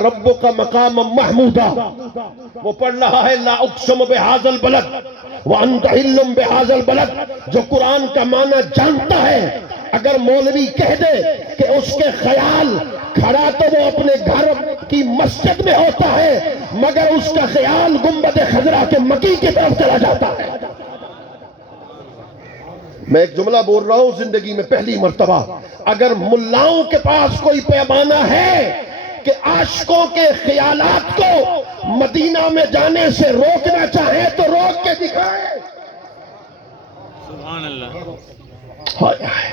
ربک مقاما محمودا، وہ پڑھ رہا ہے لا اقسم بہذا البلد وانت حل بہذا البلد، جو قرآن کا معنی جانتا ہے اگر مولوی کہہ دے کہ اس کے خیال کھڑا تو وہ اپنے گھر کی مسجد میں ہوتا ہے مگر اس کا خیال گنبد خضرا کے مکی کی طرف چلا جاتا ہے۔ میں ایک جملہ بول رہا ہوں زندگی میں پہلی مرتبہ، اگر ملاؤں کے پاس کوئی پیمانہ ہے کہ عاشقوں کے خیالات کو مدینہ میں جانے سے روکنا چاہیں تو روک کے دکھائیں۔ سبحان اللہ۔ ہائے ہائے،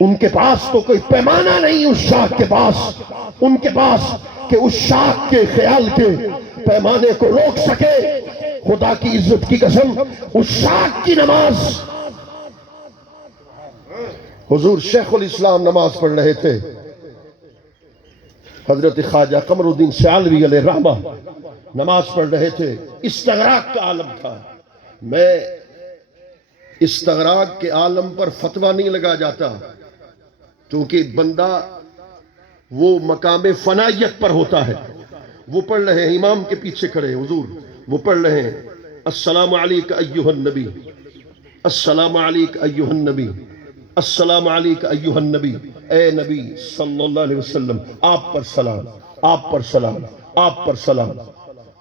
ان کے پاس تو کوئی پیمانہ نہیں اس شاخ کے پاس، ان کے پاس کہ اس شاخ کے خیال کے پیمانے کو روک سکے۔ خدا کی عزت کی قسم، اس شاخ کی نماز، حضور شیخ الاسلام نماز پڑھ رہے تھے، حضرت خواجہ قمر الدین سیالوی علیہ رحمہ نماز پڑھ رہے تھے، استغراق کا عالم تھا۔ میں استغراق کے عالم پر فتویٰ نہیں لگا جاتا کیونکہ بندہ وہ مقام فنائیت پر ہوتا ہے۔ وہ پڑھ رہے ہیں، امام کے پیچھے کھڑے ہیں حضور، وہ پڑھ رہے ہیں السلام علیک ایھا النبی، السلام علیک ایھا النبی، السلام علیک ایھا النبی، اے نبی صلی اللہ علیہ وسلم آپ پر سلام، آپ پر سلام، آپ پر سلام۔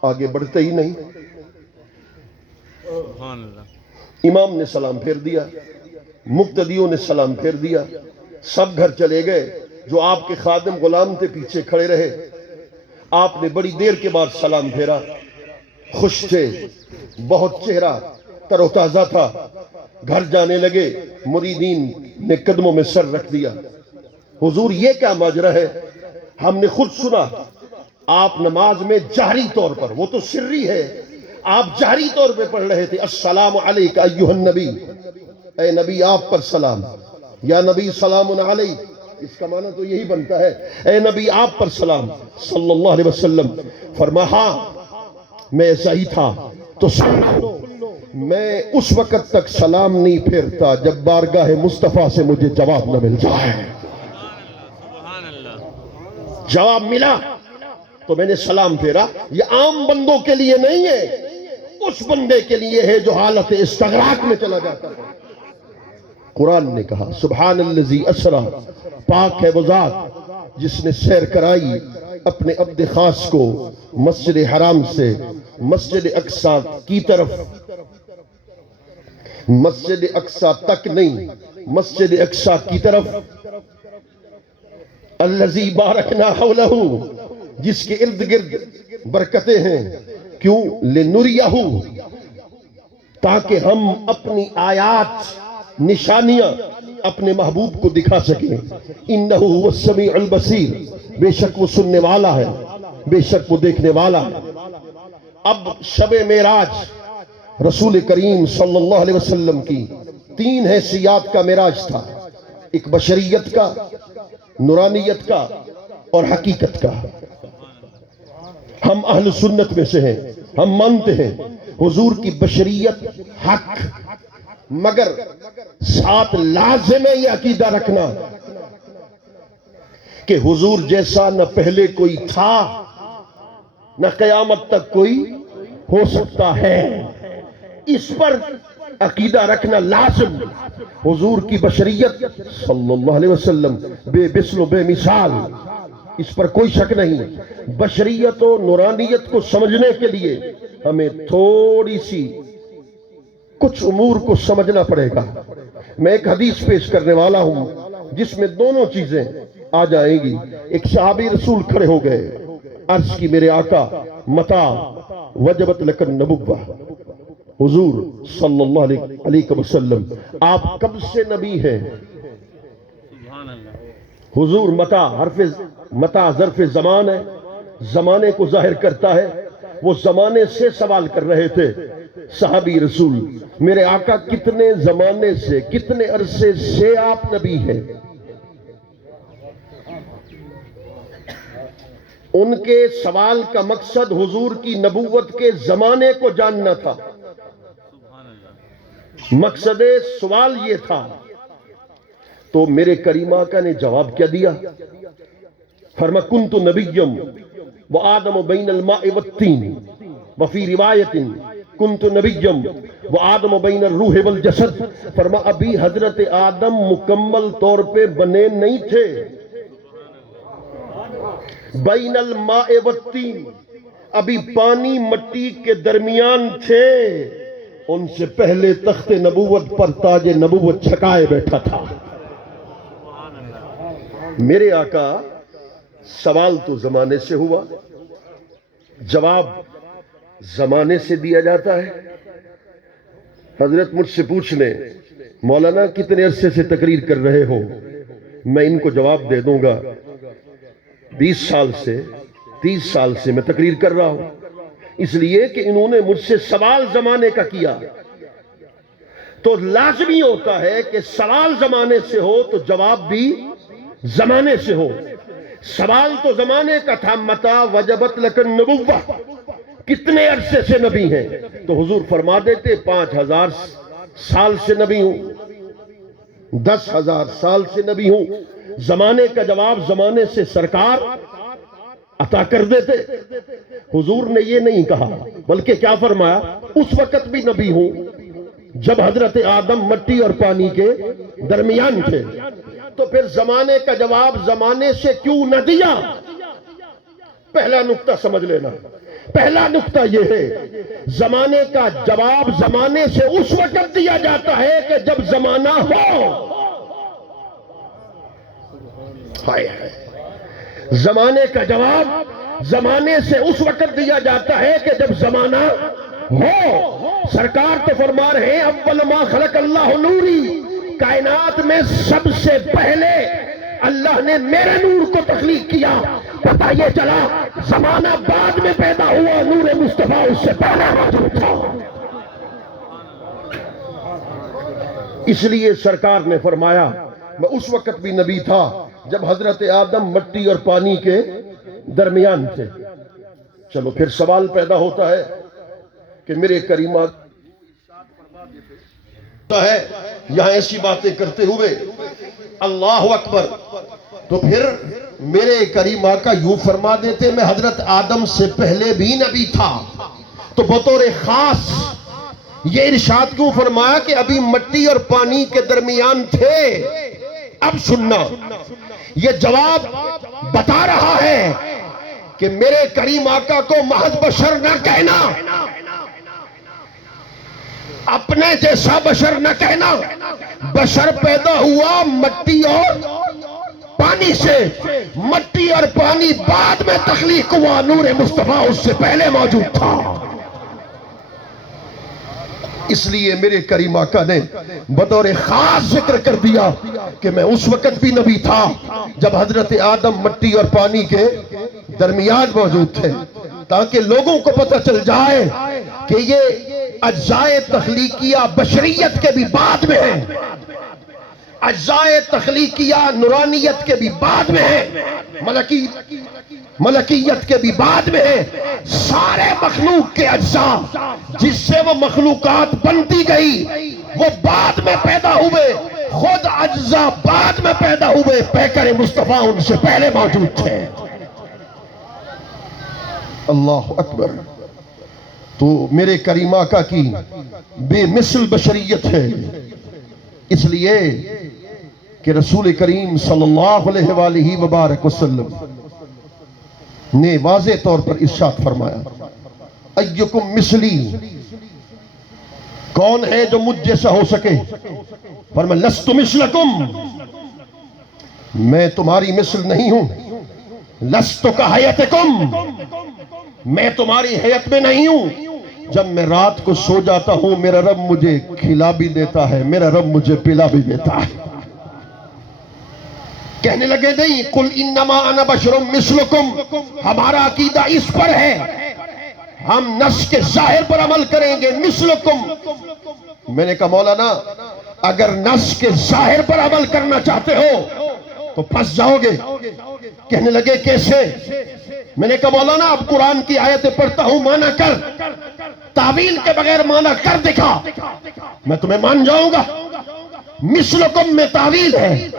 آگے بڑھتے ہی نہیں، سبحان اللہ۔ امام نے سلام پھیر دیا، مقتدیوں نے سلام پھیر دیا، سب گھر چلے گئے۔ جو آپ کے خادم غلام تھے پیچھے کھڑے رہے۔ آپ نے بڑی دیر کے بعد سلام پھیرا، خوش تھے، بہت چہرہ تر و تازہ تھا۔ گھر جانے لگے، مریدین نے قدموں میں سر رکھ دیا۔ حضور یہ کیا ماجرا ہے؟ ہم نے خود سنا آپ نماز میں جہری طور پر، وہ تو سری ہے، آپ جہری طور پہ پڑھ رہے تھے السلام علیک ایھا النبی، اے نبی آپ پر سلام، یا نبی سلام علیک، اس کا معنی تو یہی بنتا ہے اے نبی آپ پر سلام صلی اللہ علیہ وسلم۔ فرمایا ہاں میں ایسا ہی تھا، تو سن لو میں اس وقت تک سلام نہیں پھیرتا جب بارگاہ مصطفیٰ سے مجھے جواب نہ مل جائے۔ سبحان اللہ۔ جواب ملا تو میں نے سلام پھیرا۔ یہ عام بندوں کے لیے نہیں ہے، اس بندے کے لیے ہے جو حالت استغراق میں چلا جاتا ہے۔ قرآن نے کہا سبحان الذی اسریٰ، پاک ہے وہ ذات جس نے سیر کرائی اپنے عبد خاص کو مسجد حرام سے مسجد اقصی کی طرف، مسجد اقصی تک نہیں، مسجد اقصی کی طرف، الذی بارکنا حولہ، جس کے ارد گرد برکتیں ہیں، کیوں؟ لنریہ، تاکہ ہم اپنی آیات نشانیاں اپنے محبوب کو دکھا سکیں۔ انہ هو السمیع البصیر، بے شک وہ سننے والا ہے، بے شک وہ دیکھنے والا ہے۔ اب شب معراج رسول کریم صلی اللہ علیہ وسلم کی 3 حیثیات کا معراج تھا، ایک بشریت کا، نورانیت کا اور حقیقت کا۔ ہم اہل سنت میں سے ہیں، ہم مانتے ہیں حضور کی بشریت حق، مگر ساتھ لازم ہے یہ عقیدہ رکھنا کہ حضور جیسا نہ پہلے کوئی تھا نہ قیامت تک کوئی ہو سکتا ہے۔ اس پر عقیدہ رکھنا لازم۔ حضور کی بشریت صلی اللہ علیہ وسلم بے مثل و بے مثال، اس پر کوئی شک نہیں۔ بشریت و نورانیت کو سمجھنے کے لیے ہمیں تھوڑی سی کچھ امور کو سمجھنا پڑے گا۔ میں ایک حدیث پیش کرنے والا ہوں جس میں دونوں چیزیں آ جائیں گی۔ ایک صحابی رسول کھڑے ہو گئے، عرض کی میرے آقا متا وجبت لک النبوہ، حضور صلی اللہ علیہ وسلم آپ کب سے نبی ہیں؟ سبحان اللہ۔ حضور متا ظرف زمان ہے، زمانے کو ظاہر کرتا ہے، وہ زمانے سے سوال کر رہے تھے۔ صحابی رسول میرے آقا کتنے زمانے سے، کتنے عرصے سے آپ نبی ہیں؟ ان کے سوال کا مقصد حضور کی نبوت کے زمانے کو جاننا تھا۔ مقصد سوال یہ تھا۔ تو میرے کریم آقا نے جواب کیا دیا؟ فرما کنت نبیم وآدم بین الماء والتین وفی روایت کنت نبیم وآدم بین الروح والجسد. فرما ابھی حضرت آدم مکمل طور پہ بنے نہیں تھے. بین الماء والتین ابھی پانی مٹی کے درمیان تھے. ان سے پہلے تخت نبوت پر تاج نبوت چھکائے بیٹھا تھا. میرے آقا سوال تو زمانے سے ہوا, جواب زمانے سے دیا جاتا ہے. حضرت مجھ سے پوچھ لیں مولانا کتنے عرصے سے تقریر کر رہے ہو, میں ان کو جواب دے دوں گا 20 سال سے 30 سال سے میں تقریر کر رہا ہوں. اس لیے کہ انہوں نے مجھ سے سوال زمانے کا کیا, تو لازمی ہوتا ہے کہ سوال زمانے سے ہو تو جواب بھی زمانے سے ہو. سوال تو زمانے کا تھا, متا وجبت لکن نبوہ, کتنے عرصے سے نبی ہیں؟ تو حضور فرما دیتے 5000 سال سے نبی ہوں, 10,000 سال سے نبی ہوں. زمانے کا جواب زمانے سے سرکار عطا کر دیتے. حضور نے یہ نہیں کہا بلکہ کیا فرمایا, اس وقت بھی نبی ہوں جب حضرت آدم مٹی اور پانی کے درمیان تھے. تو پھر زمانے کا جواب زمانے سے کیوں نہ دیا؟ پہلا نقطہ سمجھ لینا. پہلا نقطہ یہ ہے, زمانے کا جواب زمانے سے اس وقت دیا جاتا ہے کہ جب زمانہ ہو. زمانے کا جواب زمانے سے اس وقت دیا جاتا ہے کہ جب زمانہ ہو. سرکار تو فرما رہے ہیں اول ما خلق اللہ نوری, کائنات میں سب سے پہلے اللہ نے میرے نور کو تخلیق کیا. پتہ یہ چلا زمانہ بعد میں پیدا ہوا, نور مصطفیٰ اس سے پہلے موجود تھا. اس لیے سرکار نے فرمایا میں اس وقت بھی نبی تھا جب حضرت آدم مٹی اور پانی کے درمیان تھے. چلو پھر سوال پیدا ہوتا ہے کہ میرے کریمہ ہے یہاں ایسی باتیں کرتے ہوئے اللہ اکبر, تو پھر میرے کریم آقا یوں فرما دیتے میں حضرت آدم سے پہلے بھی نبی تھا. تو بطور خاص یہ ارشاد کیوں فرمایا کہ ابھی مٹی اور پانی کے درمیان تھے؟ اب سننا, یہ جواب بتا رہا ہے کہ میرے کریم آقا کو محض بشر نہ کہنا, اپنے جیسا بشر نہ کہنا. بشر پیدا ہوا مٹی اور پانی سے, مٹی اور پانی بعد میں تخلیق ہوا, نور مصطفیٰ اس سے پہلے موجود تھا. اس لیے میرے کریم آقا نے بطور خاص ذکر کر دیا کہ میں اس وقت بھی نبی تھا جب حضرت آدم مٹی اور پانی کے درمیان موجود تھے, تاکہ لوگوں کو پتہ چل جائے کہ یہ اجزائے تخلیقیہ بشریت کے بھی بعد میں ہیں, اجزائے تخلیقیہ نورانیت کے بھی بعد میں ہیں, ملکیت کے بھی بعد میں ہیں. سارے مخلوق کے اجزاء جس سے وہ مخلوقات بنتی گئی وہ بعد میں پیدا ہوئے, خود اجزاء بعد میں پیدا ہوئے, پیکر مصطفیٰ ان سے پہلے موجود تھے. اللہ اکبر. تو میرے کریم آقا کی بے مثل بشریت ہے, اس لیے کہ رسول کریم صلی اللہ علیہ وآلہ وبارک وسلم نے واضح طور پر ارشاد فرمایا ایکم مثلی, کون ہے جو مجھ جیسا ہو سکے؟ فرمایا لست مثلکم, میں تمہاری مثل نہیں ہوں. لست کحیتکم, میں تمہاری حیت میں نہیں ہوں. جب میں رات کو سو جاتا ہوں میرا رب مجھے کھلا بھی دیتا ہے, میرا رب مجھے پلا بھی دیتا ہے. کہنے لگے نہیں قل انما انا بشر مثلکم, ہمارا عقیدہ اس پر ہے, ہم نص کے ظاہر پر عمل کریں گے. مثلکم, میں نے کہا مولانا اگر نص کے ظاہر پر عمل کرنا چاہتے ہو تو پھنس جاؤ گے. کہنے لگے کیسے؟ میں نے کہا مولانا اب قرآن کی آیتیں پڑھتا ہوں, مانا کر, تعویل کے بغیر مانا کر دکھا, میں تمہیں مان جاؤں گا. مثلکم میں تعویل ہے.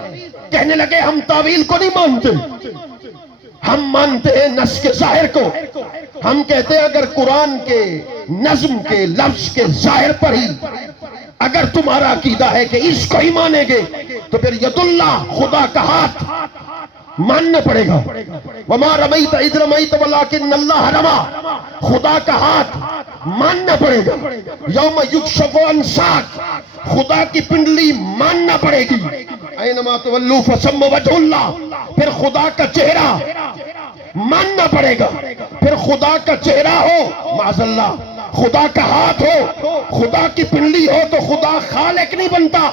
کہنے لگے ہم تعویل کو نہیں مانتے. ہم مانتے ہیں نص کے ظاہر کو. ہم کہتے ہیں اگر قرآن کے نظم کے لفظ کے ظاہر پر ہی اگر تمہارا عقیدہ ہے کہ اس کو ہی مانیں گے تو پھر ید اللہ خدا کا ہاتھ ماننا پڑے گا. وما رمیت اذ رمیت ولکن اللہ رما، خدا کا ہاتھ ماننا پڑے گا. یوم یکشف عن ساق، خدا کی پنڈلی ماننا پڑے گی. اینما تولوا فثم وجہ اللہ، پھر خدا کا چہرہ ماننا پڑے گا. پھر خدا کا چہرہ ہو معاذ اللہ، خدا کا ہاتھ ہو، خدا کی پنڈلی ہو تو خدا خالق نہیں بنتا.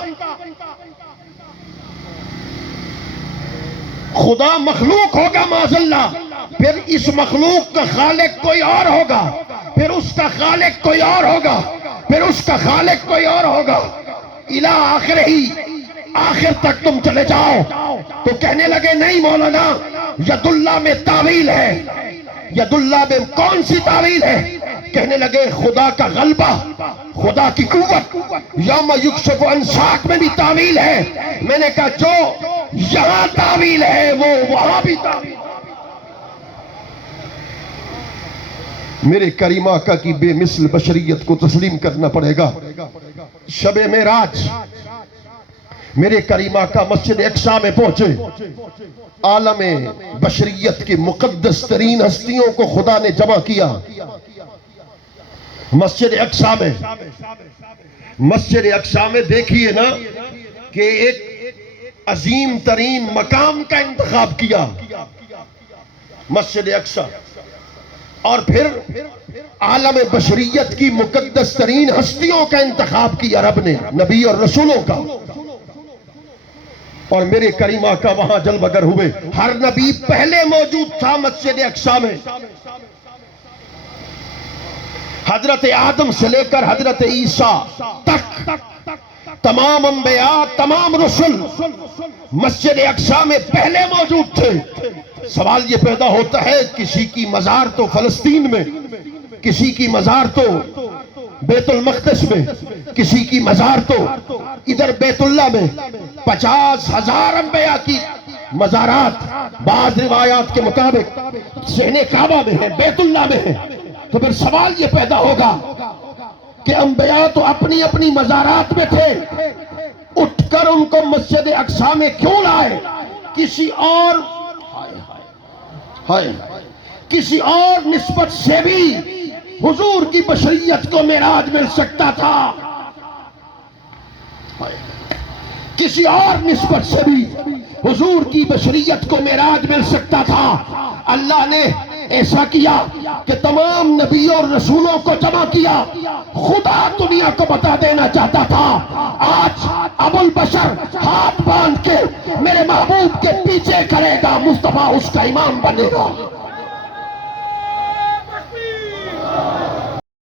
خدا مخلوق ہوگا معاذ اللہ، پھر اس مخلوق کا خالق کوئی اور ہوگا، پھر اس کا خالق کوئی اور ہوگا، پھر اس کا خالق کوئی اور ہوگا. الی آخر ہی، آخر تک تم چلے جاؤ تو کہنے لگے نہیں مولانا ید اللہ میں تعویل ہے. ید اللہ میں کون سی تعویل ہے؟ کہنے لگے خدا کا غلبہ، خدا کی قوت. یوم یکشف عن ساق میں بھی تعویل ہے. میں نے کہا جو یہاں تعویل ہے وہ وہاں بھی تعویل. میرے کریم آقا کی بے مثل بشریت کو تسلیم کرنا پڑے گا. شب معراج میرے کریم آقا مسجد اقصی میں پہنچے. عالم بشریت کے مقدس ترین ہستیوں کو خدا نے جمع کیا مسجد اقصی میں. مسجد اقصی میں دیکھیے نا کہ ایک عظیم ترین مقام کا انتخاب کیا مسجد اقصی، اور پھر عالم بشریت کی مقدس ترین ہستیوں کا انتخاب کیا رب نے، نبی اور رسولوں کا. اور میرے کریم آقا وہاں جلوہ گر ہوئے. ہر نبی پہلے موجود تھا مسجد اقصی میں. حضرت آدم سے لے کر حضرت عیسیٰ تک تمام انبیاء، تمام رسل مسجد اقصی میں پہلے موجود تھے. سوال یہ پیدا ہوتا ہے کسی کی مزار تو فلسطین میں، کسی کی مزار تو بیت المقدس میں، کسی کی مزار تو ادھر بیت اللہ میں. 50,000 انبیاء کی مزارات بعض روایات کے مطابق صحن کعبہ میں ہیں، بیت اللہ میں ہیں. تو پھر سوال یہ پیدا ہوگا کہ انبیاء تو اپنی اپنی مزارات میں تھے، اٹھ کر ان کو مسجد اقصی میں کیوں لائے؟ کسی اور نسبت سے بھی حضور کی بشریت کو معراج مل سکتا تھا. کسی اور نسبت سے بھی حضور کی بشریت کو معراج مل سکتا تھا. اللہ نے ایسا کیا کہ تمام نبیوں اور رسولوں کو جمع کیا. خدا دنیا کو بتا دینا چاہتا تھا آج ابو البشر ہاتھ باندھ کے میرے محبوب کے پیچھے کرے گا، مصطفیٰ اس کا امام بنے گا.